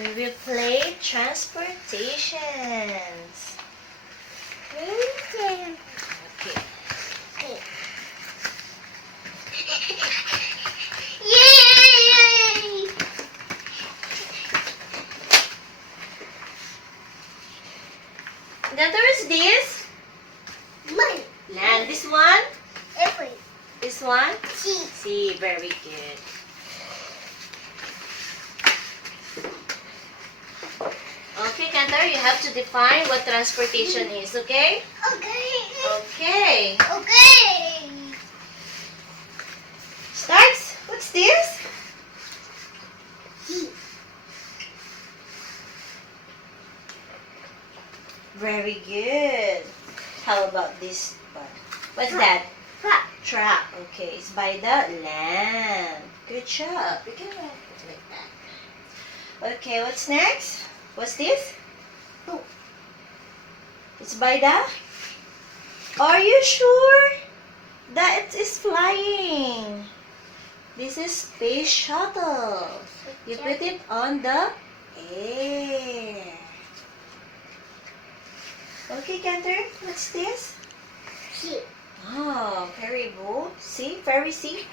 We will play transportations. Okay. Yay! Then there is this. Money. Land. This one. Every. This one. See. See. Very good. Okay, Kantar, you have to define what transportation is, okay? Okay. Okay. Okay. Starts. What's this? See. Very good. How about this one? What's that? Truck. Truck. Okay, it's by the land. Good job. You can write it like that. Okay, what's next? What's this? Boat. It's by the... Are you sure that it is flying? This is space shuttle. You put it on the air. Okay, Cantor, what's this? See. Oh, ferry boat. See? Ferry sea?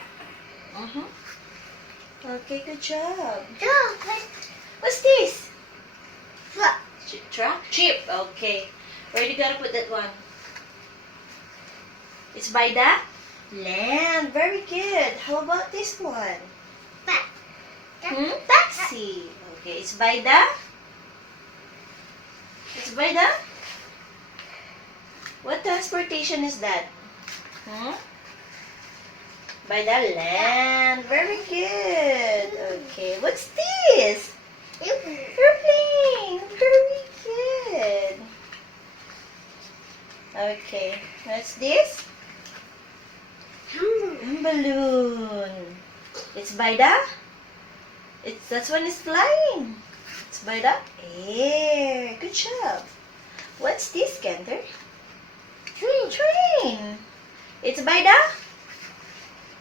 Okay, good job. Truck. What's this? Truck. Truck? Jeep. Okay. Where do you gotta put that one? It's by the land. Very good. How about this one? Back. Taxi. Okay, it's by the... It's by the... What transportation is that? By the land. Very good. Okay, what's this? Airplane. Very good. Okay, what's this? Balloon. It's by the... That's one is flying. It's by the air. Good job. What's this, Cantor? Train. It's by the...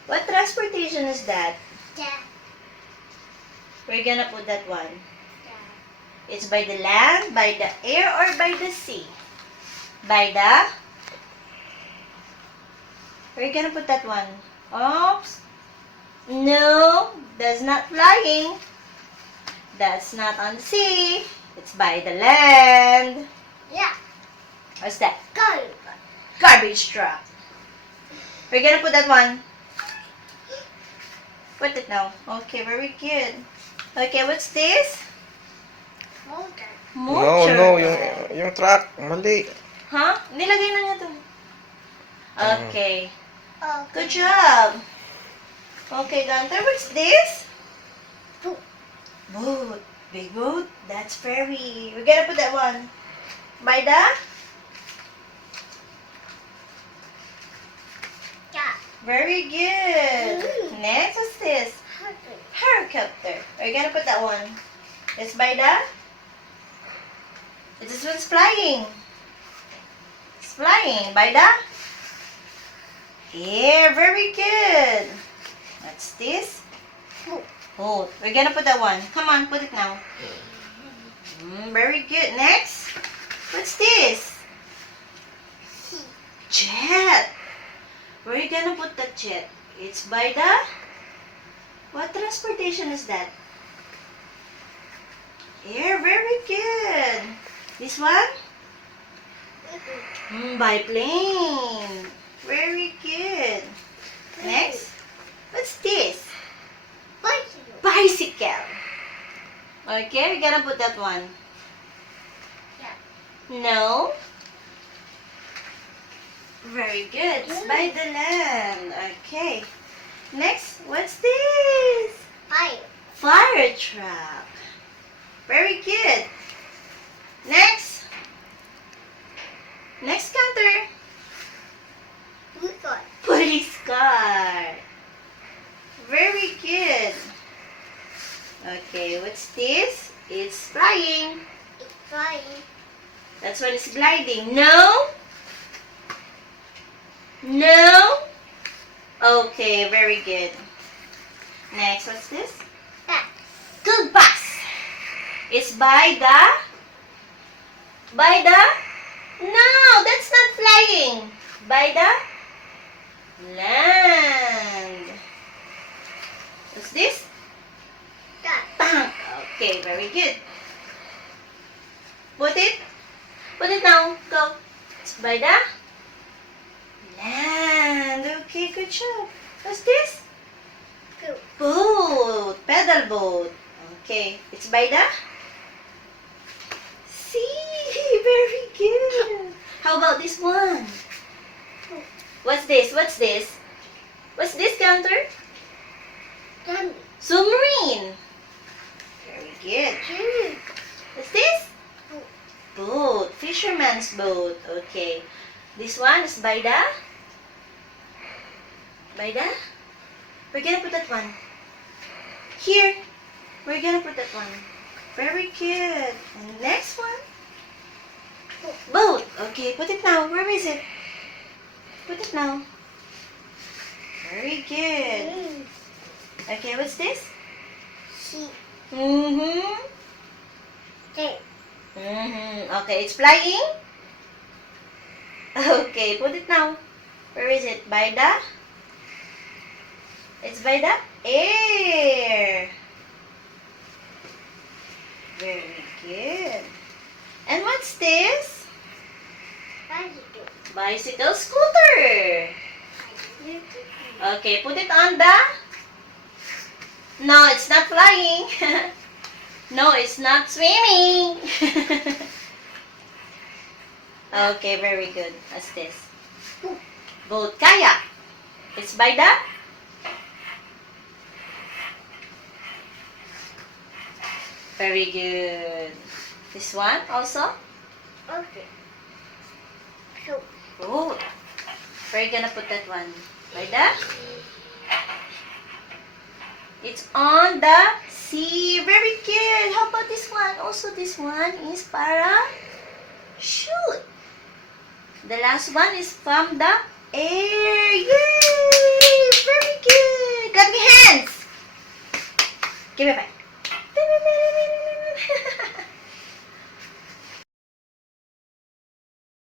What transportation is that? We're gonna put that one. It's by the land, by the air, or by the sea? By the... We're gonna put that one. Oops. No, that's not flying. That's not on the sea. It's by the land. Yeah. What's that? Go. Garbage truck. We're gonna put that one. Put it now. Okay, very good. Okay, what's this? Motor. Motor. No, yung truck, mali. Huh? Nilagay na niya to. Okay. Oh. Good job. Okay, Gunter, what's this? Boat. Boat. Big boat. That's ferry. We gotta put that one. By the? Yeah. Very good. Next, what's this? Helicopter. We're gonna put that one. It's by the? This one's flying. It's flying. By the? Yeah, very good. What's this? Boat. We're gonna put that one. Come on, put it now. Very good. Next. What's this? Jet. Where are you gonna put that jet? It's by the... What transportation is that? Air. Very good. This one? By plane. Very good. Next. What's this? Bicycle. Bicycle. Okay, we're gonna put that one. Yeah. No. Very good. It's by the land. Okay. Next, what's this? Fire. Fire truck. Very good. Next. Next counter. Motor. Police car. Very good. Okay, what's this? It's flying. It's flying. That's what is gliding. No? No? Okay, very good. Next, what's this? Bus. Good bus. It's by the... No, that's not flying. By the land. What's this? Duck. Bang. Okay, very good. Put it now. Go. It's by the land. Okay, good job. What's this? Boat. Boat. Pedal boat. Okay, it's by the sea. Very good. How about this one? What's this? What's this? What's this, Counter? Dummy. Submarine. Very good. What's this? Boat. Fisherman's boat. Okay. This one is by the... We're gonna put that one. Here. We're gonna put that one. Very good. And next one. Boat. Okay, put it now. Where is it? Put it now. Very good. Okay, what's this? Sheep. Mm-hmm. Tail. Mm-hmm. Okay, it's flying. Okay, put it now. Where is it? By the? It's by the air. Very good. And what's this? Bicycle. Bicycle scooter. Okay, put it on the... No, it's not flying. No, it's not swimming. Okay, very good. What's this? Boat. Kayak. It's by the... Very good. This one also? Okay. So, Oh. Where are you gonna put that one? By the... It's on the sea. Very good. How about this one? Also, this one is para shoot. The last one is from the air. Yay! Very good. Clap your hands. Give me a bite.